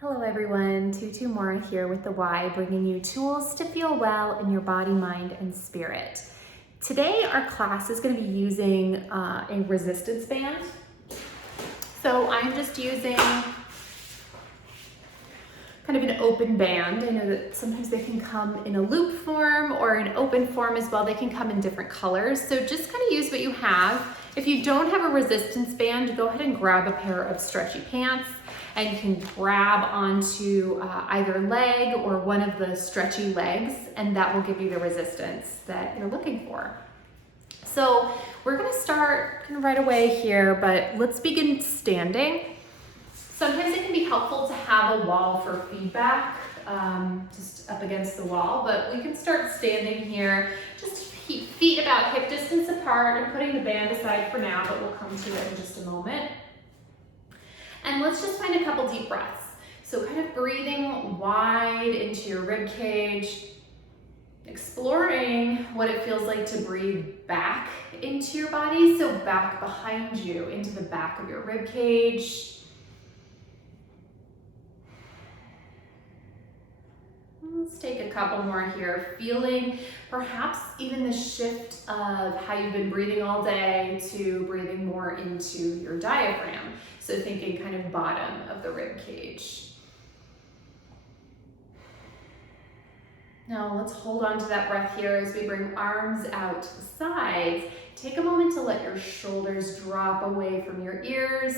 Hello everyone, Tutu Mora here with the Y, bringing you tools to feel well in your body, mind, and spirit. Today our class is going to be using a resistance band. So I'm just using kind of an open band. I know that sometimes they can come in a loop form or an open form as well. They can come in different colors. So just kind of use what you have. If you don't have a resistance band, go ahead and grab a pair of stretchy pants and you can grab onto either leg or one of the stretchy legs, and that will give you the resistance that you're looking for. So we're gonna start kind of right away here, but let's begin standing. Sometimes it can be helpful to have a wall for feedback, just up against the wall, but we can start standing here. Just keep feet about hip distance apart and putting the band aside for now, but we'll come to it in just a moment. And let's just find a couple deep breaths. So kind of breathing wide into your rib cage, exploring what it feels like to breathe back into your body. So back behind you, into the back of your rib cage. Let's take a couple more here, feeling perhaps even the shift of how you've been breathing all day to breathing more into your diaphragm. So thinking kind of bottom of the rib cage. Now let's hold on to that breath here as we bring arms out to the sides. Take a moment to let your shoulders drop away from your ears.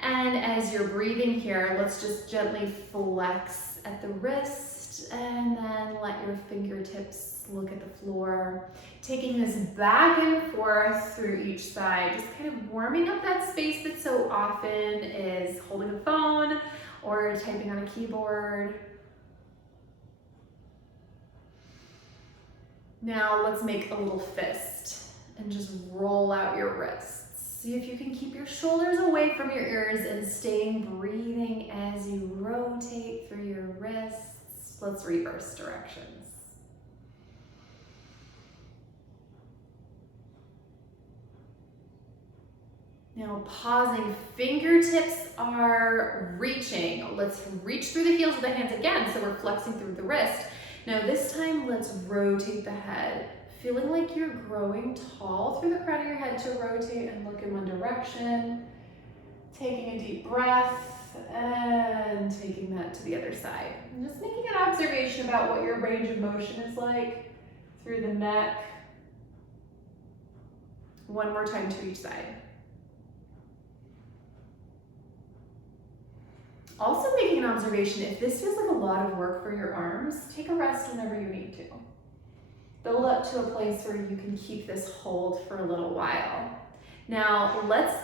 And as you're breathing here, let's just gently flex at the wrist and then let your fingertips look at the floor. Taking this back and forth through each side, just kind of warming up that space that so often is holding a phone or typing on a keyboard. Now let's make a little fist and just roll out your wrists. See if you can keep your shoulders away from your ears and staying breathing as you rotate through your wrists. Let's reverse directions. Now pausing, fingertips are reaching. Let's reach through the heels of the hands again, so we're flexing through the wrist. Now this time, let's rotate the head. Feeling like you're growing tall through the crown of your head to rotate and look in one direction. Taking a deep breath and taking that to the other side. And just making an observation about what your range of motion is like through the neck. One more time to each side. Also making an observation, if this feels like a lot of work for your arms, take a rest whenever you need to. Build up to a place where you can keep this hold for a little while. Now let's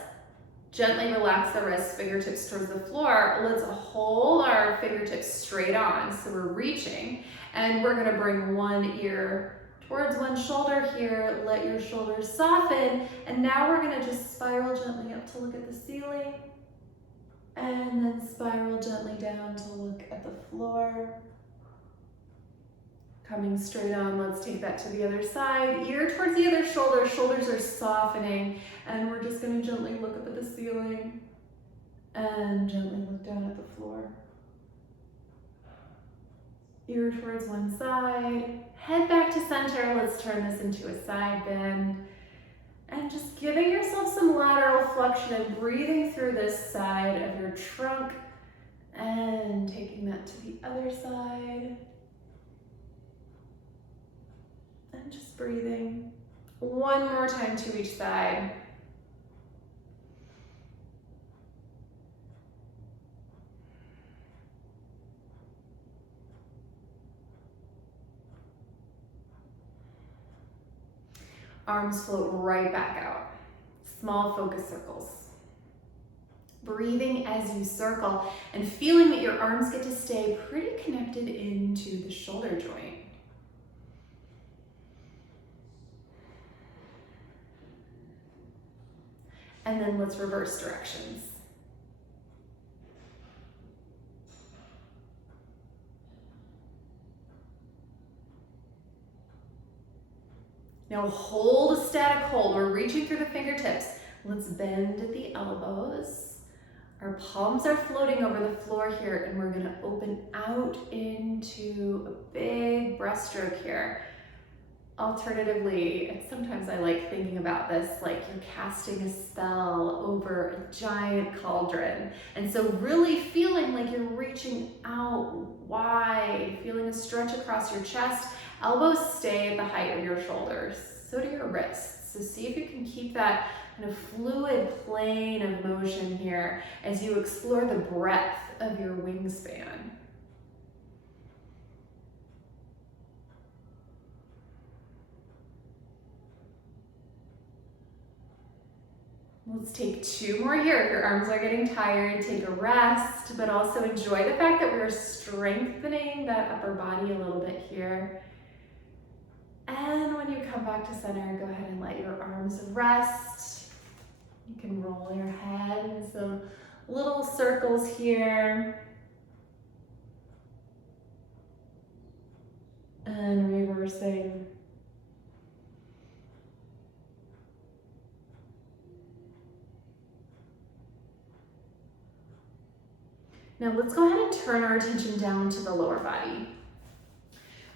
gently relax the wrists, fingertips towards the floor. Let's hold our fingertips straight on. So we're reaching, and we're gonna bring one ear towards one shoulder here. Let your shoulders soften. And now we're gonna just spiral gently up to look at the ceiling. And then spiral gently down to look at the floor. Coming straight on, let's take that to the other side. Ear towards the other shoulder, shoulders are softening, and we're just gonna gently look up at the ceiling and gently look down at the floor. Ear towards one side, head back to center. Let's turn this into a side bend. And just giving yourself some lateral flexion and breathing through this side of your trunk and taking that to the other side. And just breathing one more time to each side. Arms float right back out. Small focus circles. Breathing as you circle and feeling that your arms get to stay pretty connected into the shoulder joint. And then let's reverse directions. Now hold a static hold. We're reaching through the fingertips. Let's bend at the elbows. Our palms are floating over the floor here, and we're gonna open out into a big breaststroke here. Alternatively, and sometimes I like thinking about this like you're casting a spell over a giant cauldron. And so really feeling like you're reaching out wide, feeling a stretch across your chest. Elbows stay at the height of your shoulders, so do your wrists. So see if you can keep that kind of fluid plane of motion here as you explore the breadth of your wingspan. Let's take 2 more here. If your arms are getting tired, take a rest, but also enjoy the fact that we're strengthening that upper body a little bit here. And when you come back to center, go ahead and let your arms rest. You can roll your head in some little circles here. And reversing. Now let's go ahead and turn our attention down to the lower body.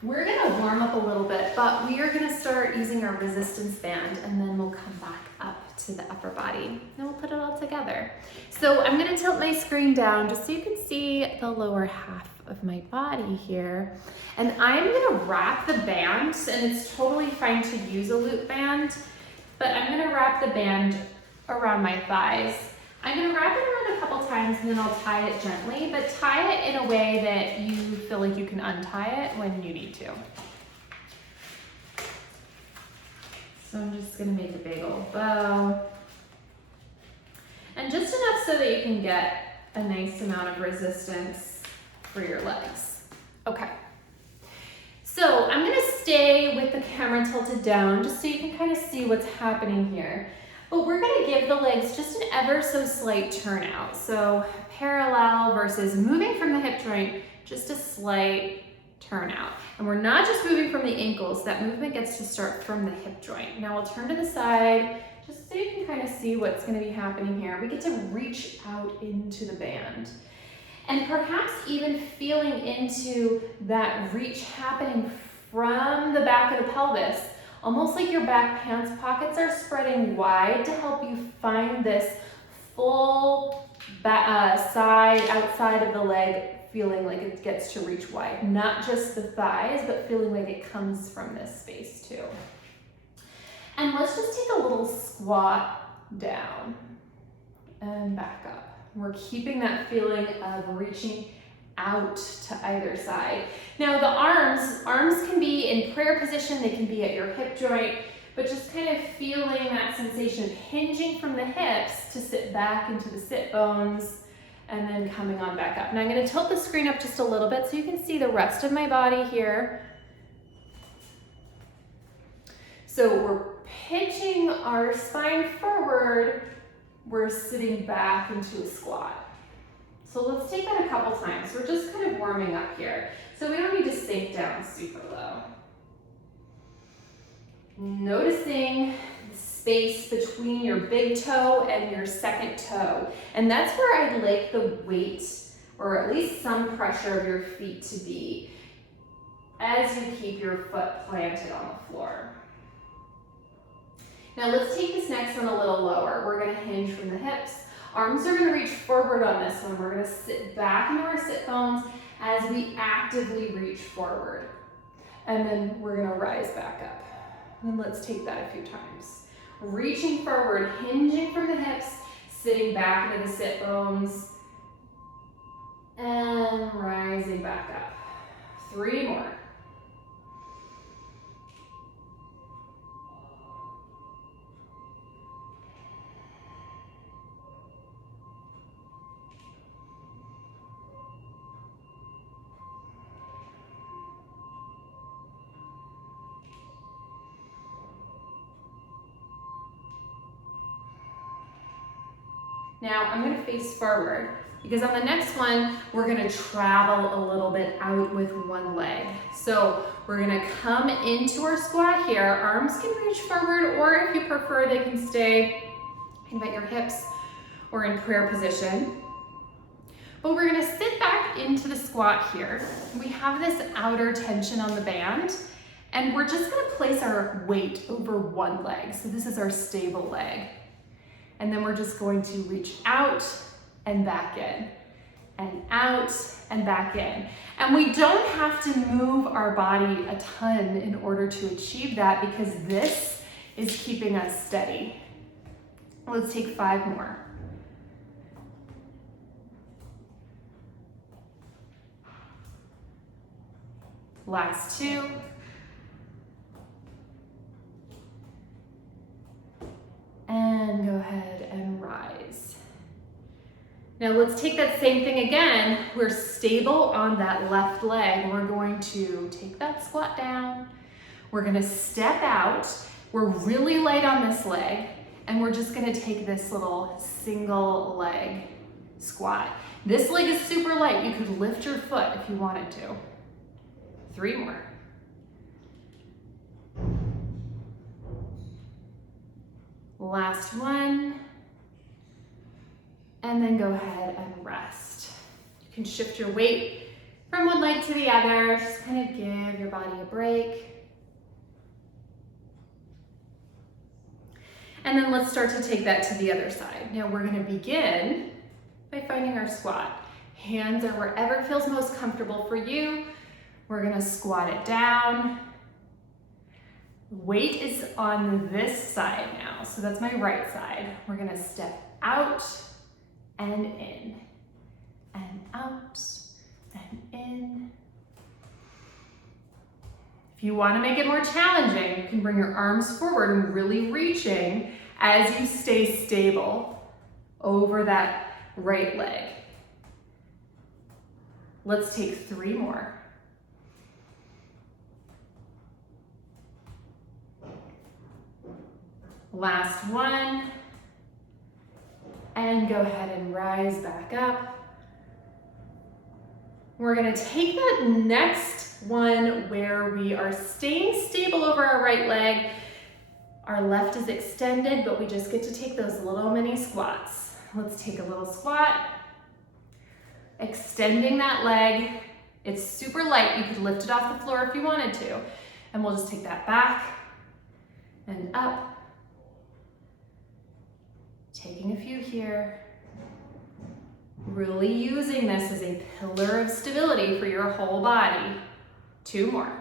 We're gonna warm up a little bit, but we are gonna start using our resistance band, and then we'll come back up to the upper body. Then we'll put it all together. So I'm gonna tilt my screen down just so you can see the lower half of my body here. And I'm gonna wrap the band, and it's totally fine to use a loop band, but I'm gonna wrap the band around my thighs. I'm gonna wrap it around a couple times and then I'll tie it gently, but tie it in a way that you feel like you can untie it when you need to. So I'm just gonna make a big old bow. And just enough so that you can get a nice amount of resistance for your legs. Okay. So I'm gonna stay with the camera tilted down just so you can kind of see what's happening here. But we're gonna give the legs just an ever so slight turnout. So parallel versus moving from the hip joint, just a slight turnout. And we're not just moving from the ankles, that movement gets to start from the hip joint. Now we'll turn to the side, just so you can kind of see what's gonna be happening here. We get to reach out into the band. And perhaps even feeling into that reach happening from the back of the pelvis. Almost like your back pants pockets are spreading wide to help you find this full side, outside of the leg, feeling like it gets to reach wide. Not just the thighs, but feeling like it comes from this space too. And let's just take a little squat down and back up. We're keeping that feeling of reaching out to either side. Now the arms can be in prayer position, they can be at your hip joint, but just kind of feeling that sensation of hinging from the hips to sit back into the sit bones and then coming on back up. Now I'm gonna tilt the screen up just a little bit so you can see the rest of my body here. So we're pitching our spine forward, we're sitting back into a squat. So let's take that a couple times. We're just kind of warming up here. So we don't need to sink down super low. Noticing the space between your big toe and your second toe. And that's where I'd like the weight, or at least some pressure of your feet to be as you keep your foot planted on the floor. Now let's take this next one a little lower. We're gonna hinge from the hips. Arms are gonna reach forward on this one. We're gonna sit back into our sit bones as we actively reach forward. And then we're gonna rise back up. And let's take that a few times. Reaching forward, hinging from the hips, sitting back into the sit bones, and rising back up. 3 more. Now I'm gonna face forward because on the next one, we're gonna travel a little bit out with one leg. So we're gonna come into our squat here. Arms can reach forward, or if you prefer, they can stay, invite your hips or in prayer position. But we're gonna sit back into the squat here. We have this outer tension on the band, and we're just gonna place our weight over one leg. So this is our stable leg. And then we're just going to reach out and back in, and out and back in. And we don't have to move our body a ton in order to achieve that, because this is keeping us steady. Let's take 5 more. Last 2. And go ahead and rise. Now let's take that same thing again. We're stable on that left leg. We're going to take that squat down. We're gonna step out. We're really light on this leg, and we're just gonna take this little single leg squat. This leg is super light. You could lift your foot if you wanted to. 3 more. Last one. And then go ahead and rest. You can shift your weight from one leg to the other. Just kind of give your body a break. And then let's start to take that to the other side. Now we're gonna begin by finding our squat. Hands are wherever feels most comfortable for you. We're gonna squat it down. Weight is on this side now, so that's my right side. We're gonna step out and in, and out and in. If you wanna make it more challenging, you can bring your arms forward and really reaching as you stay stable over that right leg. Let's take 3 more. Last one. And go ahead and rise back up. We're gonna take that next one where we are staying stable over our right leg. Our left is extended, but we just get to take those little mini squats. Let's take a little squat. Extending that leg. It's super light. You could lift it off the floor if you wanted to. And we'll just take that back and up. Taking a few here. Really using this as a pillar of stability for your whole body. 2 more.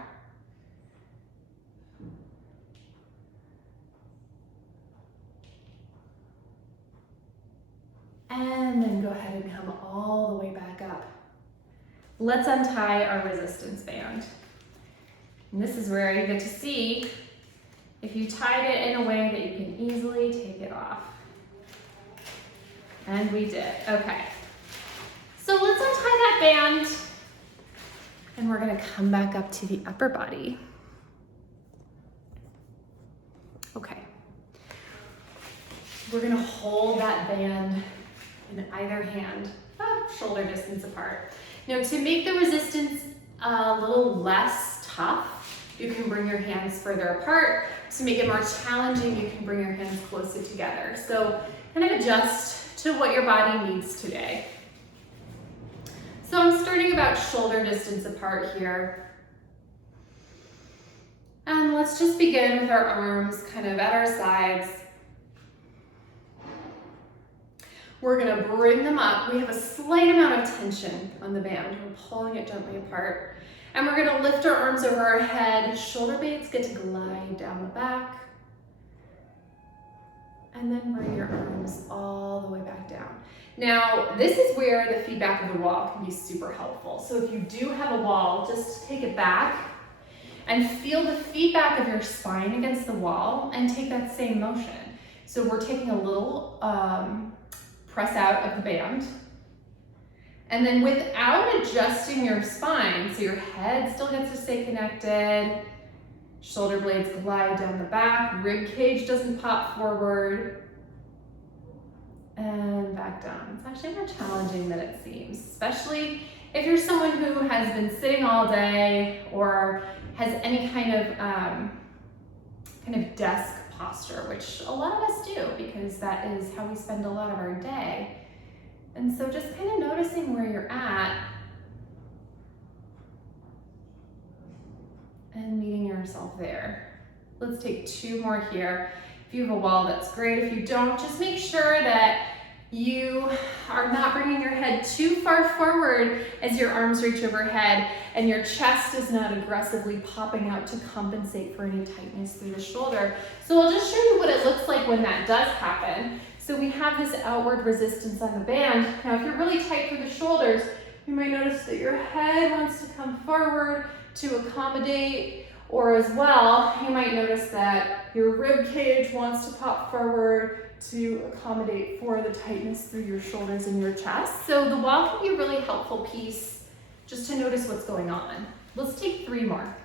And then go ahead and come all the way back up. Let's untie our resistance band. And this is where you get to see if you tied it in a way that you can easily take it off. And we did, okay. So let's untie that band, and we're gonna come back up to the upper body. Okay. We're gonna hold that band in either hand, about shoulder distance apart. Now to make the resistance a little less tough, you can bring your hands further apart. To make it more challenging, you can bring your hands closer together. So kind of adjust to what your body needs today. So I'm starting about shoulder distance apart here. And let's just begin with our arms kind of at our sides. We're gonna bring them up. We have a slight amount of tension on the band. We're pulling it gently apart. And we're gonna lift our arms over our head. Shoulder blades get to glide down the back. And then bring your arms all the way back down. Now, this is where the feedback of the wall can be super helpful. So if you do have a wall, just take it back and feel the feedback of your spine against the wall and take that same motion. So we're taking a little press out of the band. And then without adjusting your spine, so your head still gets to stay connected, shoulder blades glide down the back, rib cage doesn't pop forward, and back down. It's actually more challenging than it seems, especially if you're someone who has been sitting all day or has any kind of desk posture, which a lot of us do because that is how we spend a lot of our day. And so just kind of noticing where your there. Let's take 2 more here. If you have a wall, that's great. If you don't, just make sure that you are not bringing your head too far forward as your arms reach overhead and your chest is not aggressively popping out to compensate for any tightness through the shoulder. So I'll just show you what it looks like when that does happen. So we have this outward resistance on the band. Now, if you're really tight through the shoulders, you might notice that your head wants to come forward to accommodate, or as well, you might notice that your rib cage wants to pop forward to accommodate for the tightness through your shoulders and your chest. So the wall can be a really helpful piece just to notice what's going on. Let's take 3 more.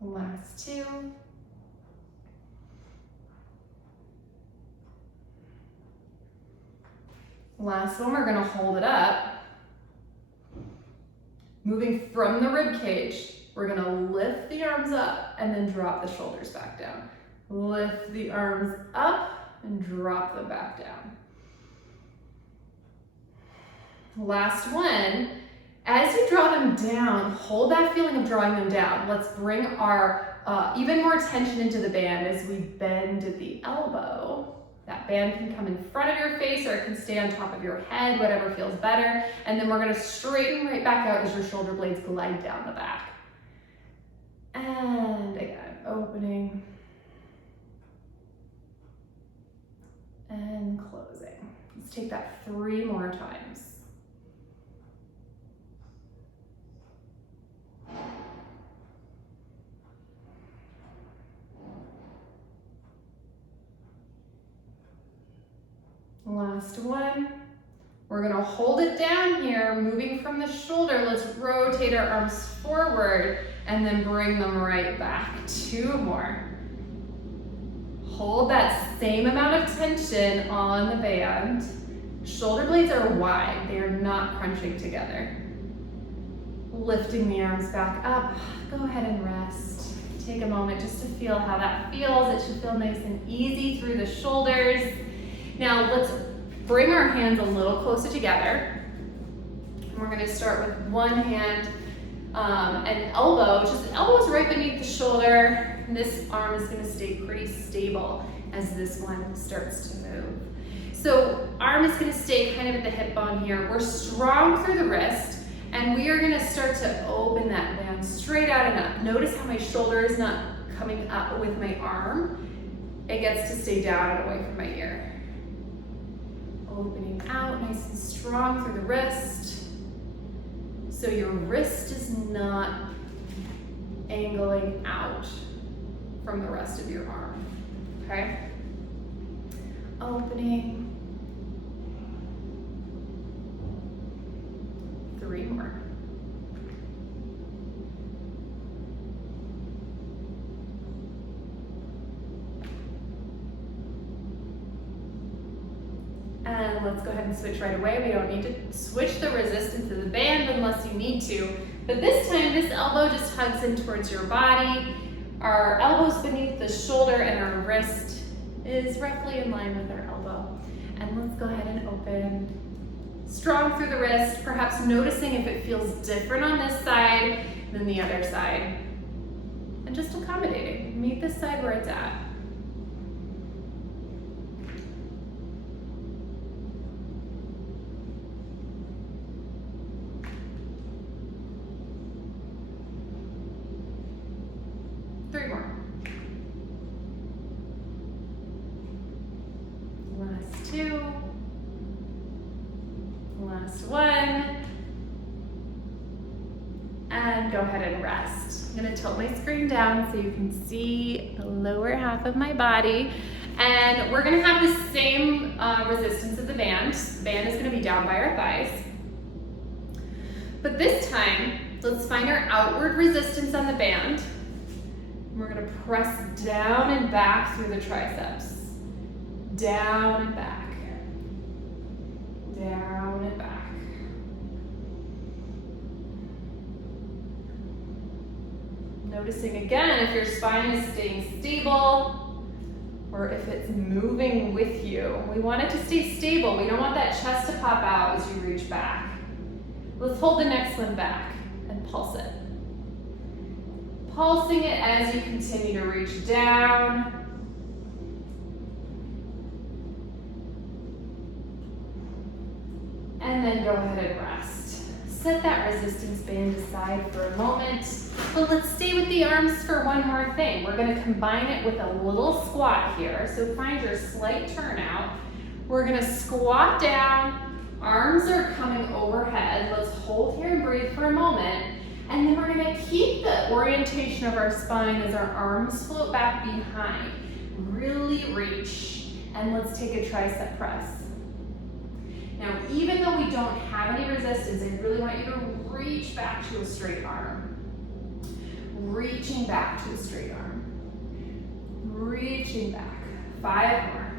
Last 2. Last one, we're gonna hold it up. Moving from the rib cage, we're gonna lift the arms up and then drop the shoulders back down. Lift the arms up and drop them back down. Last one, as you draw them down, hold that feeling of drawing them down. Let's bring our even more tension into the band as we bend at the elbow. That band can come in front of your face or it can stay on top of your head, whatever feels better. And then we're gonna straighten right back out as your shoulder blades glide down the back. And again, opening and closing. Let's take that 3 more times. Last one. We're gonna hold it down here, moving from the shoulder. Let's rotate our arms forward and then bring them right back. 2 more. Hold that same amount of tension on the band. Shoulder blades are wide, they are not crunching together. Lifting the arms back up. Go ahead and rest. Take a moment just to feel how that feels. It should feel nice and easy through the shoulders. Now let's bring our hands a little closer together. And we're gonna start with one hand and elbow, just elbows right beneath the shoulder. And this arm is gonna stay pretty stable as this one starts to move. So arm is gonna stay kind of at the hip bone here. We're strong through the wrist and we are gonna start to open that band straight out and up. Notice how my shoulder is not coming up with my arm. It gets to stay down and away from my ear. Opening out nice and strong through the wrist. So your wrist is not angling out from the rest of your arm, okay? Opening. 3 more. And let's go ahead and switch right away. We don't need to switch the resistance of the band unless you need to. But this time, this elbow just hugs in towards your body. Our elbow's beneath the shoulder and our wrist is roughly in line with our elbow. And let's go ahead and open. Strong through the wrist, perhaps noticing if it feels different on this side than the other side. And just accommodating. Meet this side where it's at. Last 2. Last 1. And go ahead and rest. I'm gonna tilt my screen down so you can see the lower half of my body. And we're gonna have the same resistance of the band. The band is gonna be down by our thighs. But this time, let's find our outward resistance on the band. We're gonna press down and back through the triceps. Down and back. Down and back. Noticing again if your spine is staying stable or if it's moving with you. We want it to stay stable. We don't want that chest to pop out as you reach back. Let's hold the next one back and pulse it. Pulsing it as you continue to reach down. And then go ahead and rest. Set that resistance band aside for a moment, but let's stay with the arms for one more thing. We're gonna combine it with a little squat here. So find your slight turnout. We're gonna squat down, arms are coming overhead. Let's hold here and breathe for a moment. And then we're gonna keep the orientation of our spine as our arms float back behind. Really reach, and let's take a tricep press. Now, even though we don't have any resistance, I really want you to reach back to a straight arm. Reaching back to a straight arm. Reaching back. 5 more.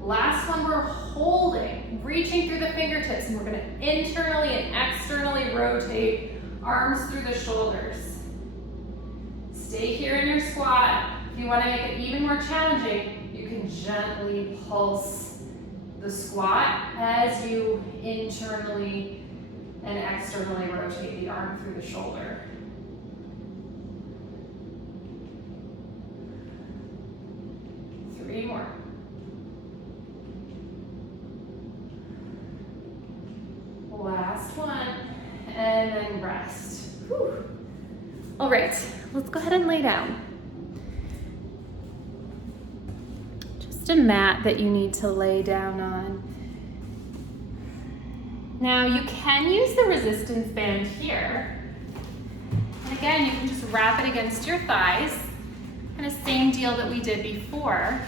Last one, we're holding, reaching through the fingertips, and we're gonna internally and externally rotate arms through the shoulders. Stay here in your squat. If you want to make it even more challenging, you can gently pulse the squat as you internally and externally rotate the arm through the shoulder. Three more. Last one. And then rest. Whew. All right, let's go ahead and lay down. Just a mat that you need to lay down on. Now you can use the resistance band here. And again, you can just wrap it against your thighs. Kind of same deal that we did before.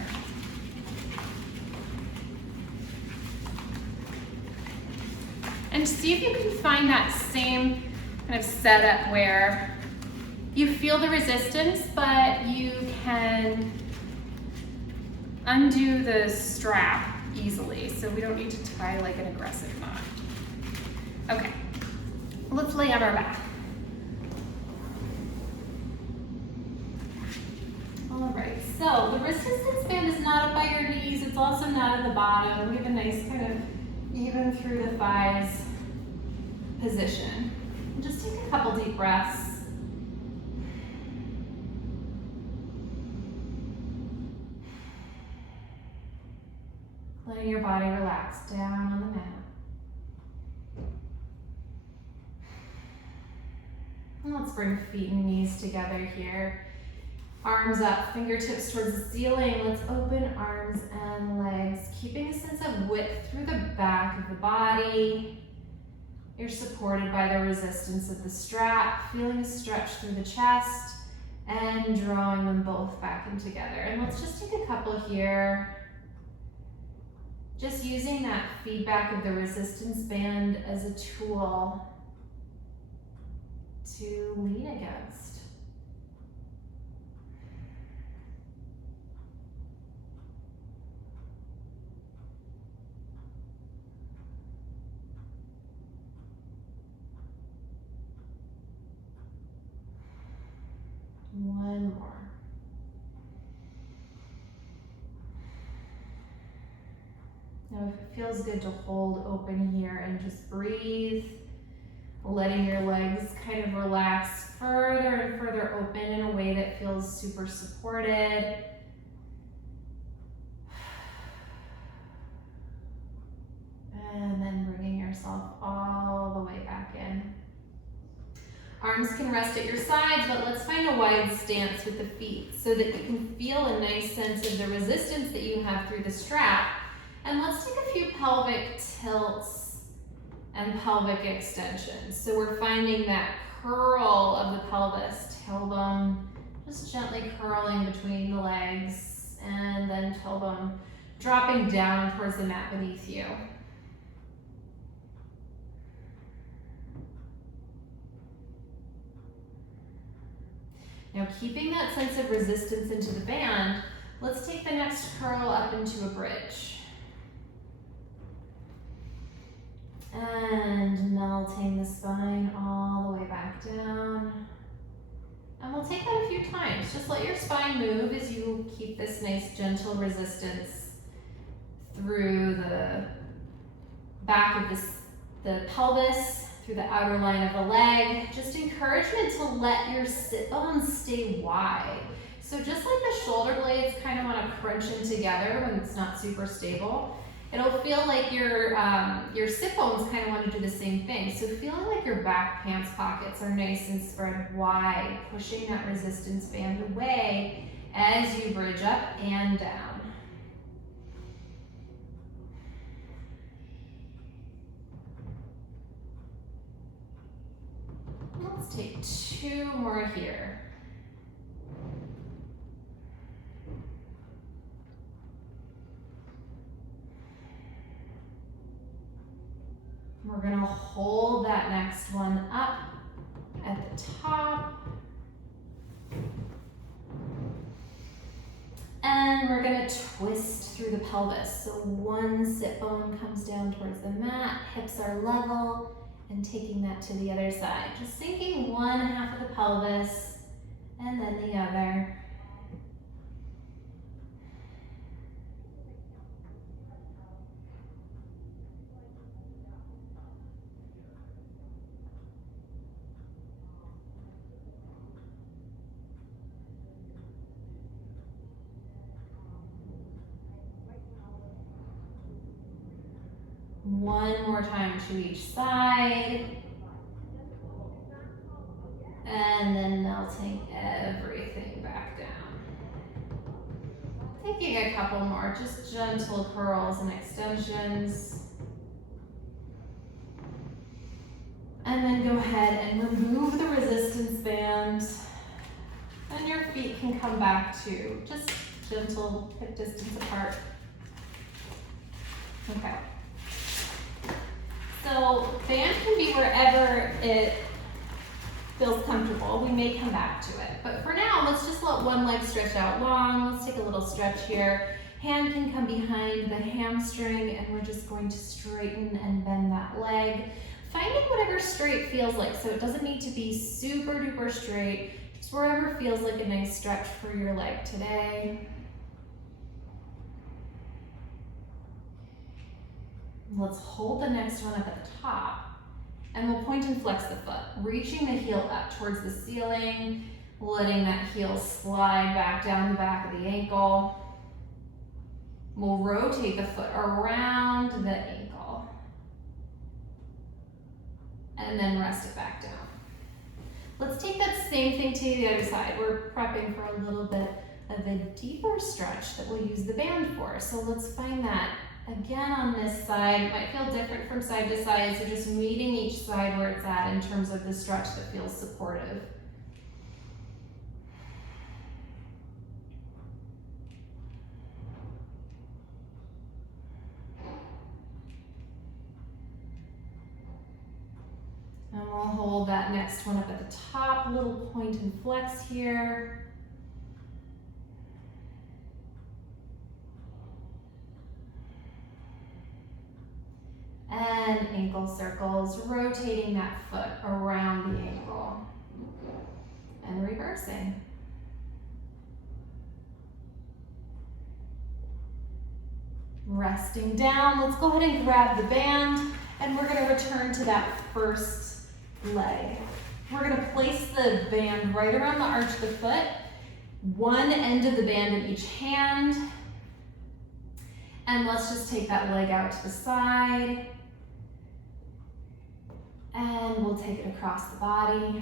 And see if you can find that same kind of setup where you feel the resistance, but you can undo the strap easily. So we don't need to tie like an aggressive knot. Okay, let's lay on our back. All right, so the resistance band is not up by your knees. It's also not at the bottom. We have a nice kind of even through the thighs position. And just take a couple deep breaths. Letting your body relax down on the mat. And let's bring feet and knees together here. Arms up, fingertips towards the ceiling. Let's open arms and legs, keeping a sense of width through the back of the body. You're supported by the resistance of the strap, feeling a stretch through the chest, and drawing them both back in together. And let's just take a couple here. Just using that feedback of the resistance band as a tool to lean against. One more. Now, if it feels good to hold open here and just breathe, letting your legs kind of relax further and further open in a way that feels super supported. And then bringing yourself all the way back in. Arms can rest at your sides, but let's find a wide stance with the feet so that you can feel a nice sense of the resistance that you have through the strap. And let's take a few pelvic tilts and pelvic extensions. So we're finding that curl of the pelvis, tailbone just gently curling between the legs, and then tailbone dropping down towards the mat beneath you. Now, keeping that sense of resistance into the band, let's take the next curl up into a bridge. And melting the spine all the way back down. And we'll take that a few times. Just let your spine move as you keep this nice gentle resistance through the back of the pelvis, through the outer line of the leg. Just encouragement to let your sit bones stay wide. So just like the shoulder blades kind of want to crunch in together when it's not super stable, it'll feel like your sit bones kind of want to do the same thing. So feeling like your back pants pockets are nice and spread wide, pushing that resistance band away as you bridge up and down. Let's take 2 more here. We're going to hold that next one up at the top. And we're going to twist through the pelvis. So one sit bone comes down towards the mat, hips are level, and taking that to the other side. Just sinking one half of the pelvis and then the other. One more time to each side. And then melting everything back down. Taking a couple more, just gentle curls and extensions. And then go ahead and remove the resistance band. And your feet can come back to just gentle hip distance apart. Okay. So band can be wherever it feels comfortable. We may come back to it. But for now, let's just let one leg stretch out long. Let's take a little stretch here. Hand can come behind the hamstring, and we're just going to straighten and bend that leg. Finding whatever straight feels like. So it doesn't need to be super duper straight. Just wherever feels like a nice stretch for your leg today. Let's hold the next one up at the top, and we'll point and flex the foot, reaching the heel up towards the ceiling, letting that heel slide back down the back of the ankle. We'll rotate the foot around the ankle, and then rest it back down. Let's take that same thing to the other side. We're prepping for a little bit of a deeper stretch that we'll use the band for. So let's find that again on this side. It might feel different from side to side, so just meeting each side where it's at in terms of the stretch that feels supportive. And we'll hold that next one up at the top, little point and flex here. And ankle circles, rotating that foot around the ankle and reversing. Resting down, let's go ahead and grab the band, and we're going to return to that first leg. We're going to place the band right around the arch of the foot, one end of the band in each hand, and let's just take that leg out to the side. And we'll take it across the body.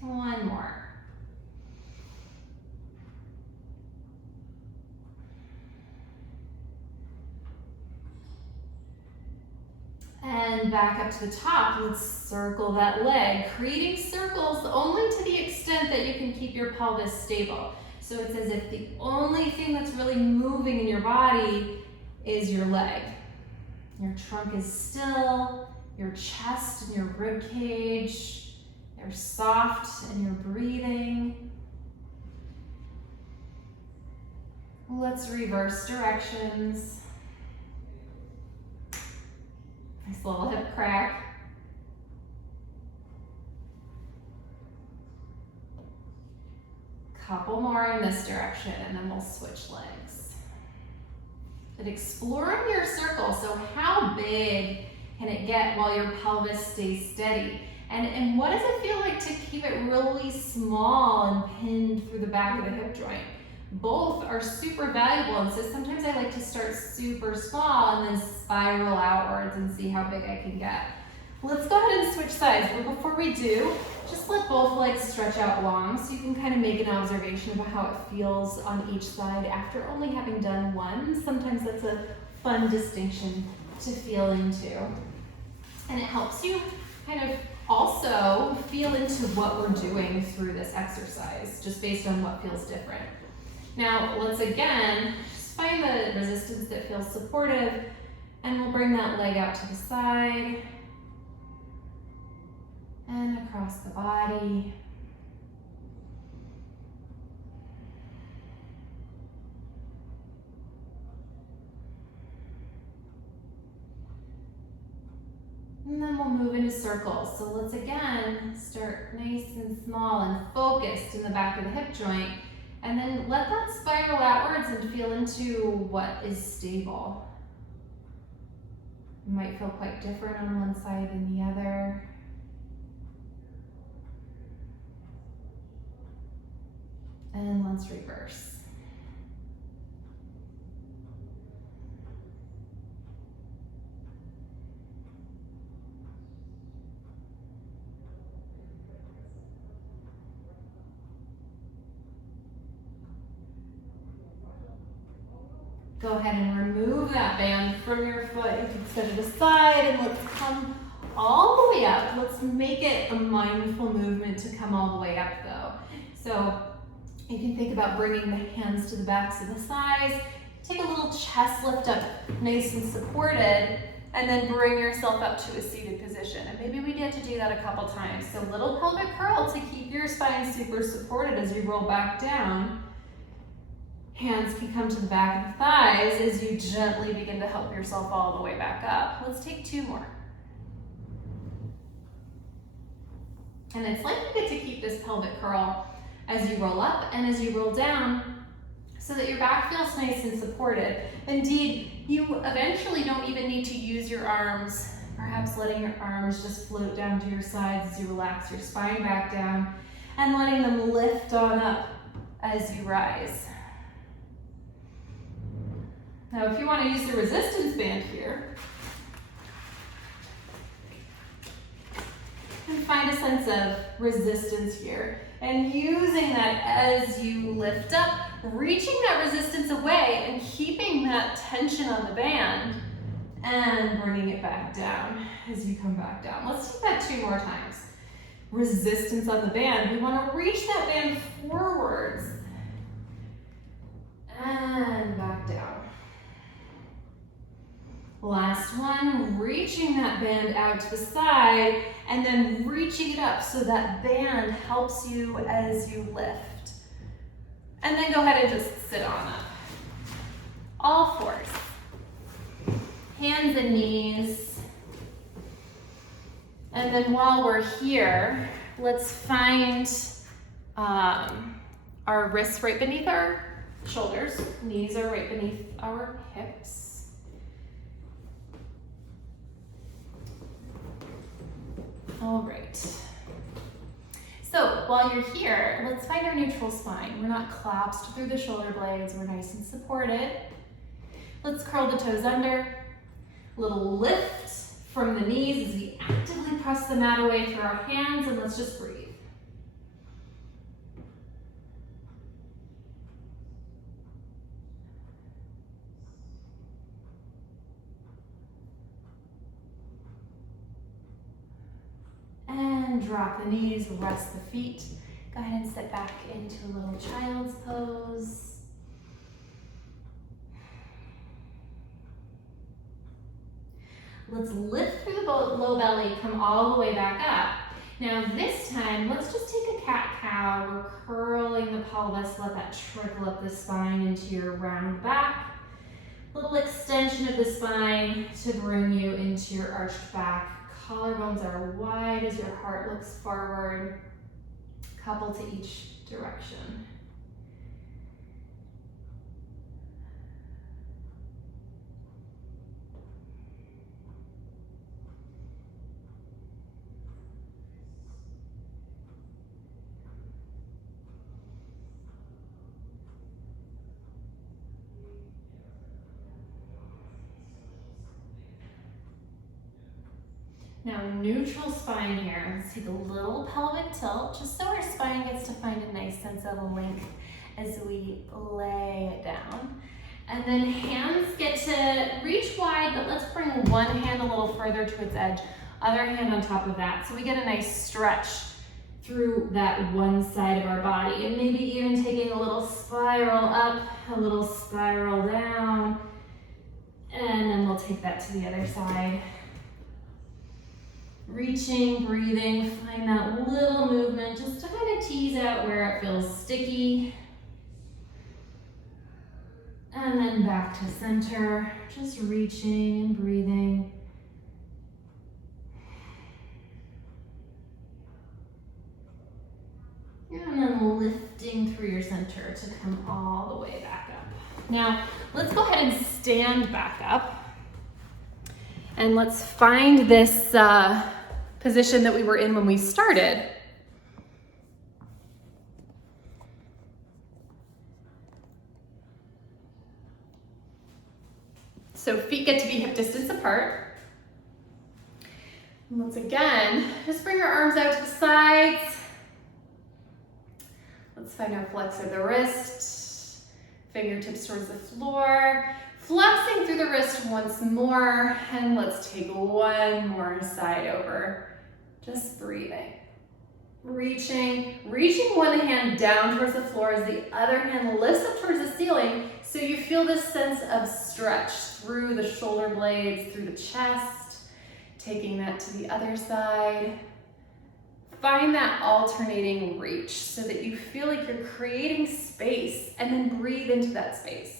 One more. And back up to the top, let's circle that leg, creating circles only to the extent that you can keep your pelvis stable. So it's as if the only thing that's really moving in your body is your leg. Your trunk is still, your chest and your rib cage, they're soft and you're breathing. Let's reverse directions. Nice little hip crack. Couple more in this direction, and then we'll switch legs. And exploring your circle. So how big can it get while your pelvis stays steady? And what does it feel like to keep it really small and pinned through the back of the hip joint? Both are super valuable, and so sometimes I like to start super small and then spiral outwards and see how big I can get. Let's go ahead and switch sides, but before we do, just let both legs stretch out long so you can kind of make an observation about how it feels on each side after only having done one. Sometimes that's a fun distinction to feel into. And it helps you kind of also feel into what we're doing through this exercise, just based on what feels different. Now, let's again, just find the resistance that feels supportive, and we'll bring that leg out to the side and across the body. And then we'll move into circles. So let's again start nice and small and focused in the back of the hip joint, and then let that spiral outwards and feel into what is stable. It might feel quite different on one side than the other. And let's reverse. Go ahead and remove that band from your foot. You can set it aside, and let's come all the way up. Let's make it a mindful movement to come all the way up though. So you can think about bringing the hands to the backs of the thighs. Take a little chest lift up, nice and supported, and then bring yourself up to a seated position. And maybe we get to do that a couple times. So little pelvic curl to keep your spine super supported as you roll back down. Hands can come to the back of the thighs as you gently begin to help yourself all the way back up. Let's take two more. And it's like you get to keep this pelvic curl as you roll up and as you roll down so that your back feels nice and supported. Indeed, you eventually don't even need to use your arms, perhaps letting your arms just float down to your sides as you relax your spine back down and letting them lift on up as you rise. Now, if you want to use the resistance band here, and find a sense of resistance here, and using that as you lift up, reaching that resistance away and keeping that tension on the band, and bringing it back down as you come back down. Let's do that two more times. Resistance on the band. We want to reach that band forwards and back down. Last one, reaching that band out to the side and then reaching it up so that band helps you as you lift. And then go ahead and just sit on up. All fours. Hands and knees. And then while we're here, let's find our wrists right beneath our shoulders. Knees are right beneath our hips. All right. So while you're here, let's find our neutral spine. We're not collapsed through the shoulder blades. We're nice and supported. Let's curl the toes under. Little lift from the knees as we actively press the mat away through our hands, and let's just breathe. And drop the knees, rest the feet. Go ahead and step back into a little child's pose. Let's lift through the low belly, come all the way back up. Now this time, let's just take a cat-cow. We're curling the pelvis, let that trickle up the spine into your round back. Little extension extension of the spine to bring you into your arched back. Collarbones are wide as your heart looks forward, couple to each direction. Now, neutral spine here. Let's take a little pelvic tilt, just so our spine gets to find a nice sense of length as we lay it down. And then hands get to reach wide, but let's bring one hand a little further to its edge, other hand on top of that. So we get a nice stretch through that one side of our body, and maybe even taking a little spiral up, a little spiral down, and then we'll take that to the other side. Reaching, breathing, find that little movement just to kind of tease out where it feels sticky. And then back to center, just reaching and breathing. And then lifting through your center to come all the way back up. Now, let's go ahead and stand back up. And let's find this position that we were in when we started. So feet get to be hip distance apart. And once again, just bring our arms out to the sides. Let's find our flex of the wrist, fingertips towards the floor. Flexing through the wrist once more, and let's take one more side over. Just breathing. Reaching one hand down towards the floor as the other hand lifts up towards the ceiling, so you feel this sense of stretch through the shoulder blades, through the chest, taking that to the other side. Find that alternating reach so that you feel like you're creating space, and then breathe into that space.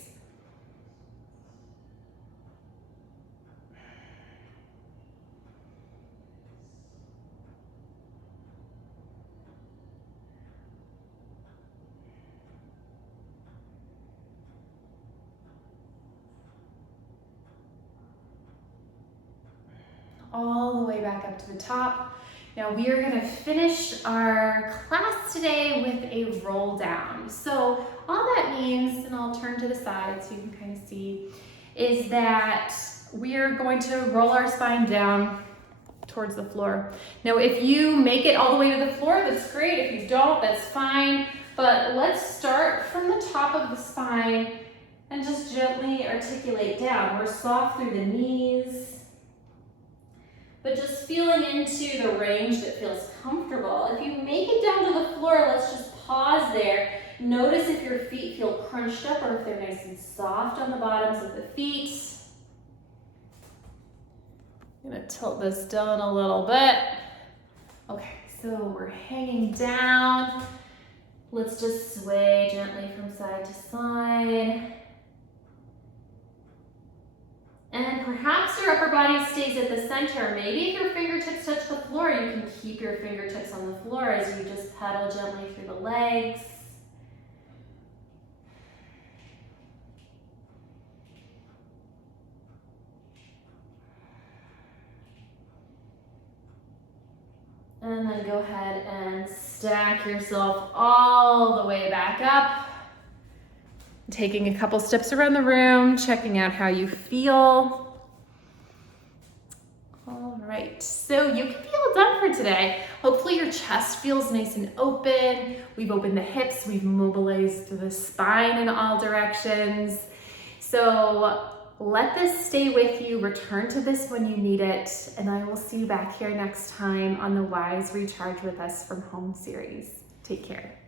All the way back up to the top. Now we are going to finish our class today with a roll down. So all that means, and I'll turn to the side so you can kind of see, is that we are going to roll our spine down towards the floor. Now if you make it all the way to the floor, that's great. If you don't, that's fine. But let's start from the top of the spine and just gently articulate down. We're soft through the knees, but just feeling into the range that feels comfortable. If you make it down to the floor, let's just pause there. Notice if your feet feel crunched up or if they're nice and soft on the bottoms of the feet. I'm gonna tilt this down a little bit. Okay, so we're hanging down. Let's just sway gently from side to side. And perhaps your upper body stays at the center. Maybe if your fingertips touch the floor, you can keep your fingertips on the floor as you just pedal gently through the legs. And then go ahead and stack yourself all the way back up. Taking a couple steps around the room, checking out how you feel. All right, so you can be all done for today. Hopefully your chest feels nice and open. We've opened the hips, we've mobilized the spine in all directions. So let this stay with you, return to this when you need it, and I will see you back here next time on the Wise Recharge with Us from Home series. Take care.